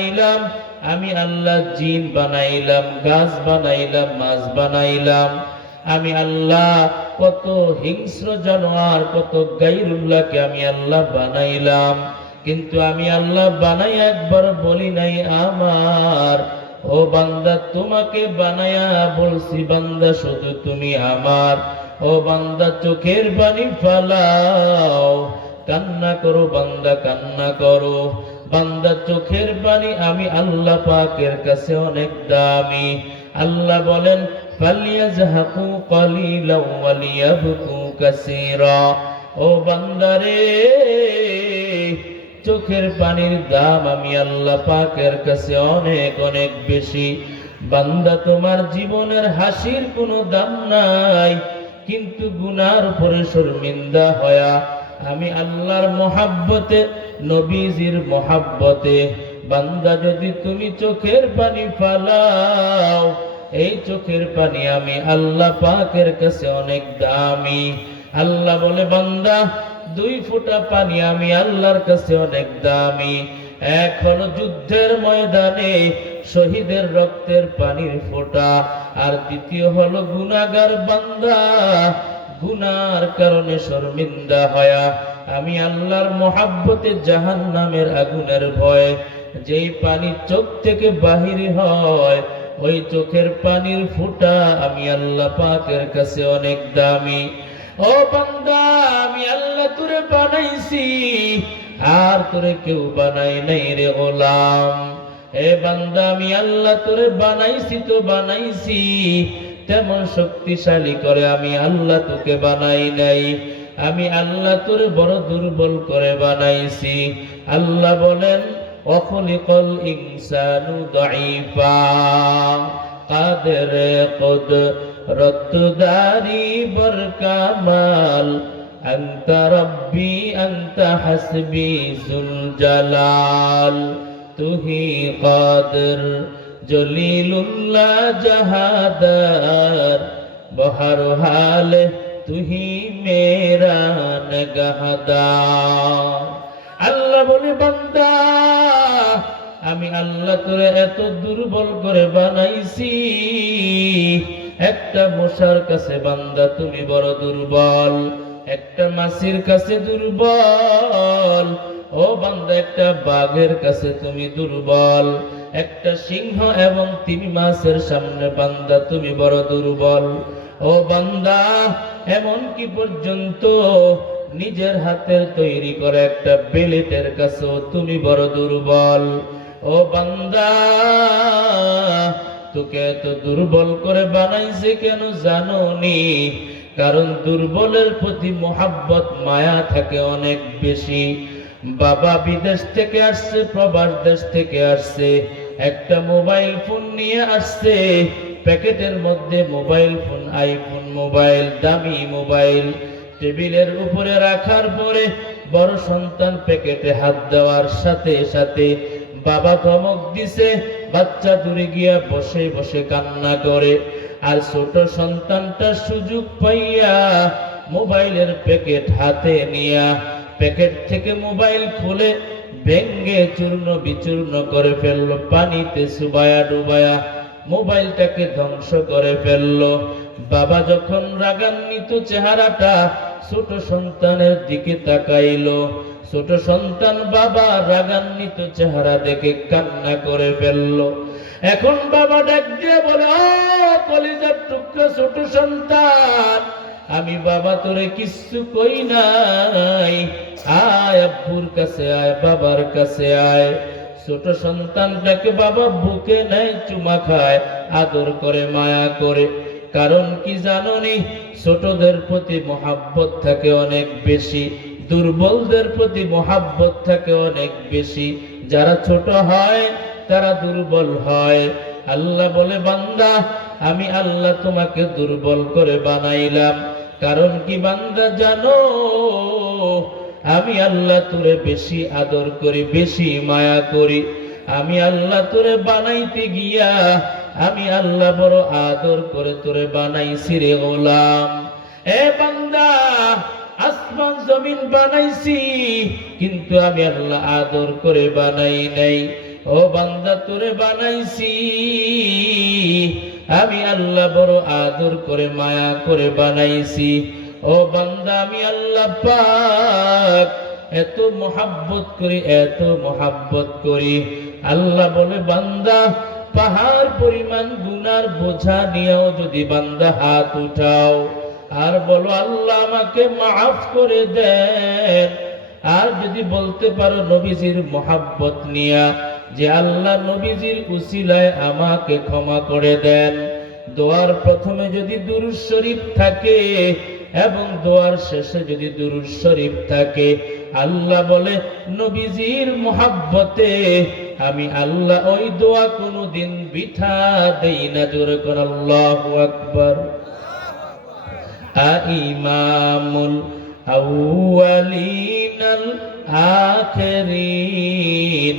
বানাইলাম, আমি আল্লাহ জিন বানাইলাম, গাছ বানাইলাম, মাছ বানাইলাম, আমি আল্লাহ কত হিংস্র জানোয়ার, কত গায়রুল্লাহকে আমি আল্লাহ বানাইলাম, কিন্তু আমি আল্লাহ বানাই একবার বলি নাই আমার। ও বান্দা, তোমাকে বানায়া বলছি বান্দা শুধু তুমি আমার। ও বান্দা, চোখের পানি ফালাও, কান্না করো বান্দা, কান্না করো বান্দা। চোখের পানি আমি আল্লাহ পাকের কাছে অনেক দামি। আল্লাহ বলেন, ফালিয়াজহাকু কালিলাও ওয়ালিয়াবকু কাসীরা। ও বান্দারে, চোখের পানির দাম আমি আল্লাহ পাকের কাছে অনেক অনেক বেশি। বান্দা, তোমার জীবনের হাসির কোনো দাম নাই, কিন্তু গুনার উপরে শর্মিন্দা হয়া আমি আল্লাহর মহাব্বতে, নবীজির মহাব্বতে বান্দা যদি তুমি চোখের পানি ফালাও, এই চোখের পানি আমি আল্লাহ পাকের কাছে অনেক দামি। আল্লাহ বলে, বান্দা, 2 ফোঁটা পানি আমি আল্লাহর কাছে অনেক দামি। এক হলো যুদ্ধের ময়দানে শহীদের রক্তের পানির ফোঁটা, আর দ্বিতীয় হলো গুনাহগার বান্দা গুনার কারণে শর্মিন্দা হয়া আমি আল্লাহর মহাব্বতে জাহান্নামের আগুনের ভয় যেই পানি চোখ থেকে বাহির হয়, ওই চোখের পানির ফোঁটা আমি আল্লাহ পাকের কাছে অনেক দামি। ও বান্দা, আমি আল্লাহ তোরে বানাইছি, আর তোরে কেউ বানাই নাই রে গোলাম। হে বান্দা, আমি আল্লাহ তোরে বানাইছি তো বানাইছি, তেমন শক্তিশালী করে আমি আল্লাহ তোকে বানাই নাই। আমি আল্লাহ তোরে বড় দুর্বল করে বানাইছি। আল্লাহ বলেন, ওয়াখলিকাল ইনসানু দাঈফা কাদের কুদরত দারি বর কামাল আনতা রব্বি আনতা হাসবি যুল জালাল তুহি কাদের জলিলুল্লাহ জাহাদার বহর হাল তুহি মেরা নিগাহদার। আল্লাহ বলে, বান্দা, আমি আল্লাহ তোরে এত দুর্বল করে বানাইছি, একটা মশার কাছে বান্দা তুমি বড় দুর্বল, একটা মাছির কাছে দুর্বল। ও বান্দা, একটা বাঘের কাছে তুমি দুর্বল, একটা সিংহ এবং 3 মাছের সামনে বান্দা তুমি বড় দুর্বল। ও বান্দা, এমন কি পর্যন্ত নিজের হাতের তৈরি করা একটা বেলেটের কাছেও তুমি বড় দুর্বল। ও বান্দা, তোকে এত দুর্বল করে বানাইছে কেন জানো নি? কারণ দুর্বলের প্রতি মোহাব্বত মায়া থাকে অনেক বেশি। বাবা বিদেশ থেকে আসছে, প্রবাস দেশ থেকে আসছে, একটা মোবাইল ফোন নিয়ে আসছে, প্যাকেটের মধ্যে মোবাইল ফোন, আইফোন মোবাইল, দামি মোবাইল টেবিলের উপরে রাখার পরে বড় সন্তান প্যাকেটে হাত দেওয়ার সাথে সাথে বাবা ধমক দিছে, বাচ্চা দূরে গিয়া বসে বসে কান্না করে। আর ছোট সন্তানটা সুযোগ পাইয়া মোবাইলের প্যাকেট হাতে নিয়া প্যাকেট থেকে মোবাইল খুলে ভেঙ্গে চূর্ণ বিচূর্ণ করে ফেললো, পানিতে চুবায়া ডুবায়া মোবাইলটাকে ধ্বংস করে ফেললো। বাবা যখন রাগান্বিত চেহারাটা ছোট সন্তানের দিকে তাকাইলো, ছোট সন্তান বাবা রাগান্বিত চেহারা দেখে কান্না করে ফেললো। এখন বাবা ডাক দিয়ে বলে, ও কলিজার টুকরা ছোট সন্তান, আমি বাবা তোরে কিচ্ছু কই নাই, আয় আব্বুর কাছে আয়, বাবার কাছে আয়। ছোট সন্তানটাকে বাবা বুকে নেয়, চুমা খায়, আদর করে, মায়া করে। কারণ কি জানোনি? ছোটদের প্রতি মহাব্বত থাকে অনেক বেশি, দুর্বলদের প্রতি মহাব্বত থাকে অনেক বেশি। যারা ছোট হয় তারা দুর্বল হয়। আল্লাহ বলে, বান্দা, আমি আল্লাহ তোমাকে দুর্বল করে বানাইলাম। কারণ কি বান্দা জানো? আমি আল্লাহ তোরে বেশি আদর করি, বেশি মায়া করি। আমি আল্লাহ তোরে বানাইতে গিয়া আমি আল্লাহ বড় আদর করে তোরে বানাইছি রে গোলাম। এ বান্দা, আসমান জমিন বানাইছি, কিন্তু আমি আল্লাহ আদর করে বানাই নাই। ও বান্দা তোরে বানাইছি আমি আল্লাহ বড় আদর করে মায়া করে বানাইছি। ও বান্দা আমি আল্লাহ পাক এত মোহাব্বত করি, এত মোহাব্বত করি। আল্লাহ বলে বান্দা পাহাড় পরিমাণ গুনার বোঝা নিয়েও যদি বান্দা হাত উঠাও আর বলো আল্লাহ আমাকে মাফ করে দেন, আর যদি বলতে পারো নবীজির মোহাব্বত নিয়া যে আল্লাহ নবীজির উসিলায় আমাকে ক্ষমা করে দেন, দোয়ার প্রথমে যদি দুরূদ শরীফ থাকে এবং দোয়ার শেষে যদি দুরূদ শরীফ থাকে, আল্লাহ বলে নবীজির মোহাব্বতে আমি আল্লাহ ওই দোয়া কোনোদিন বৃথা দেই না। জোরে কোন আল্লাহু আকবার। ইমামুল আউয়ালিনাল আখিরিন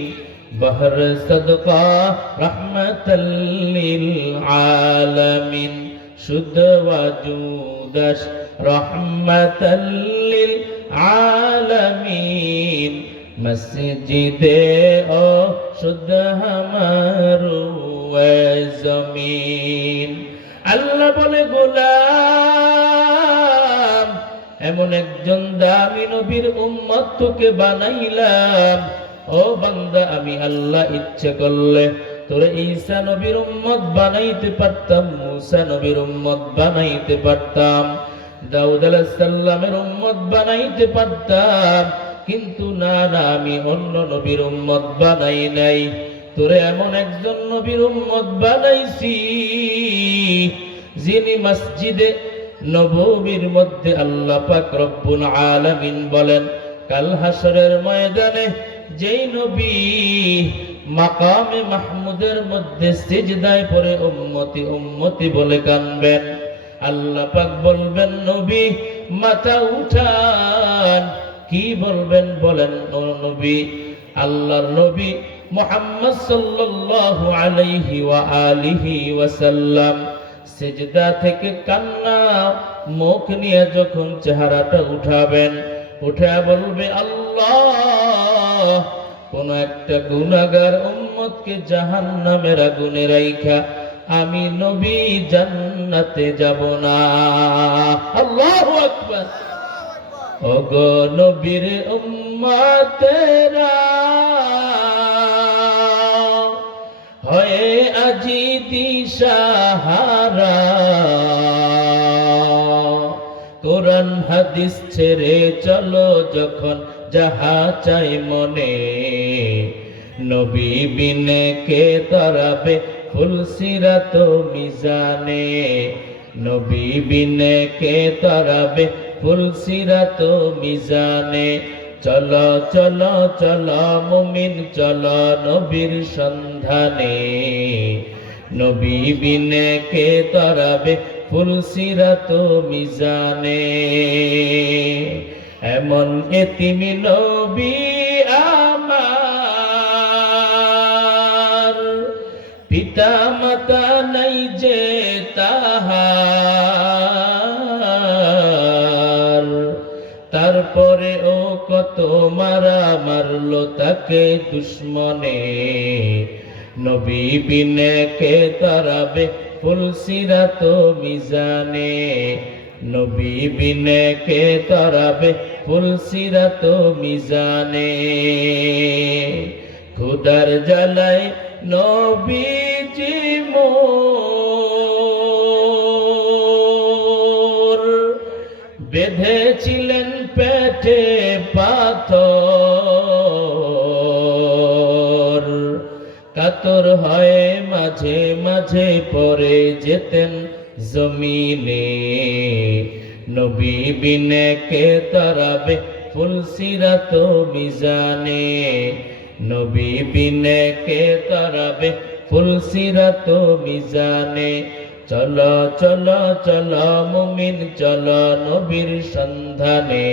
বহর সদকা রহমাতাল লিল আলামিন শুদ্ধ ওয়াজুদাস রহমাতাল লিল আলামিন মসজিদে ও শুদ্ধ হামারু জমিন। আল্লাহ বলে গোলাম এমন একজন দামি নবীর উম্মত তোকে বানাইলাম। ও বান্দা আমি আল্লাহ ইচ্ছে করলে তোরে ঈসা নবীর উম্মত বানাইতে পারতাম, মুসা নবীর উম্মত বানাইতে পারতাম, দাউদ আলাইহিস সালামের উম্মত বানাইতে পারতাম, কিন্তু না না আমি অন্য নবীর উম্মত বানাই নাই। তোরে এমন একজন নবীর উম্মত বানাইছি যিনি মসজিদে নববীর মধ্যে আল্লাহ পাক রব্বুল আলামিন বলেন কাল হাসরের ময়দানে যেই নবী মাকামে মাহমুদের মধ্যে সিজদায় পড়ে উম্মতি উম্মতি বলে কাঁদবেন, আল্লাহ পাক বলবেন নবী মাথা উঠান। কি বলবেন বলেন? ও নবী, আল্লাহর নবী মুহাম্মদ সাল্লাল্লাহু আলাইহি ওয়া আলিহি ওয়াসাল্লাম সিজদা থেকে কান্না মুখ নিয়ে যখন চেহারাটা উঠাবেন, উঠে বলবে আল্লাহ কোন একটা গুনাহগার উম্মতকে জাহান্নামের আগুনে রাইখা আমি নবী জান্নাতে যাব না। আল্লাহু আকবার। ওগো নবীর উম্মতেরা হয়ে আজি দিশাহারা, কোরআন হাদিস ছেড়ে চলো যখন যাহা চাই মনে, নবী বিনে কে তরাবে ফুলসিরাত মিজানে, নবী বিনে কে তরাবে ফুলসিরাত মিজানে। চলো চলো চলো মুমিন চলো নবীর সন্ধানে, নবী বিনে কে তরাবে ফুলসিরাত মিজানে। এমন এতিমি নবী আমার পিতা মাতা নাই যে তাহার, তারপরে ও কত মারা মারলো তাকে দুশ্মনে, নবী বিনে কে তরাবে ফুলসিরাত মিজানে, নবী বিনে কে তরাবে ফুলসিরাত মিজানে। খুদার জ্বালায় নবীজি মোর বেঁধেছিলেন পেটে পাথর, কাতর হয়ে মাঝে মাঝে পড়ে যেতেন জমিনে, নবী বিনে কে তরাবে ফুলসিরাত মিজানে, নবী বিনে কে তরাবে ফুলসিরাত মিজানে। চলো চলো চলো মুমিন চলো নবীর সন্ধানে,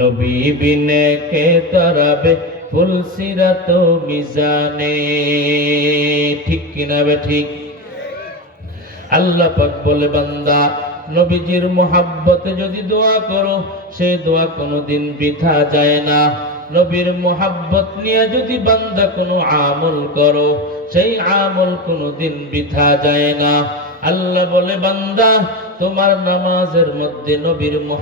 নবী বিনে কে তরাবে ফুলসিরাত মিজানে। ঠিক কিনা বে ঠিক? আল্লাহ পাক বলে বান্দা নবীজির মোহাব্বতে যদি দোয়া করো সেই দোয়া কোনোদিন বৃথা যায় না। নবীর মোহাব্বত নিয়ে যদি বান্দা কোনো আমল করো, সেই আমল কোনোদিন বৃথা যায় না। আল্লাহ বলে, বান্দা তোমার নামাজের মধ্যে নবীর মোহাব্বত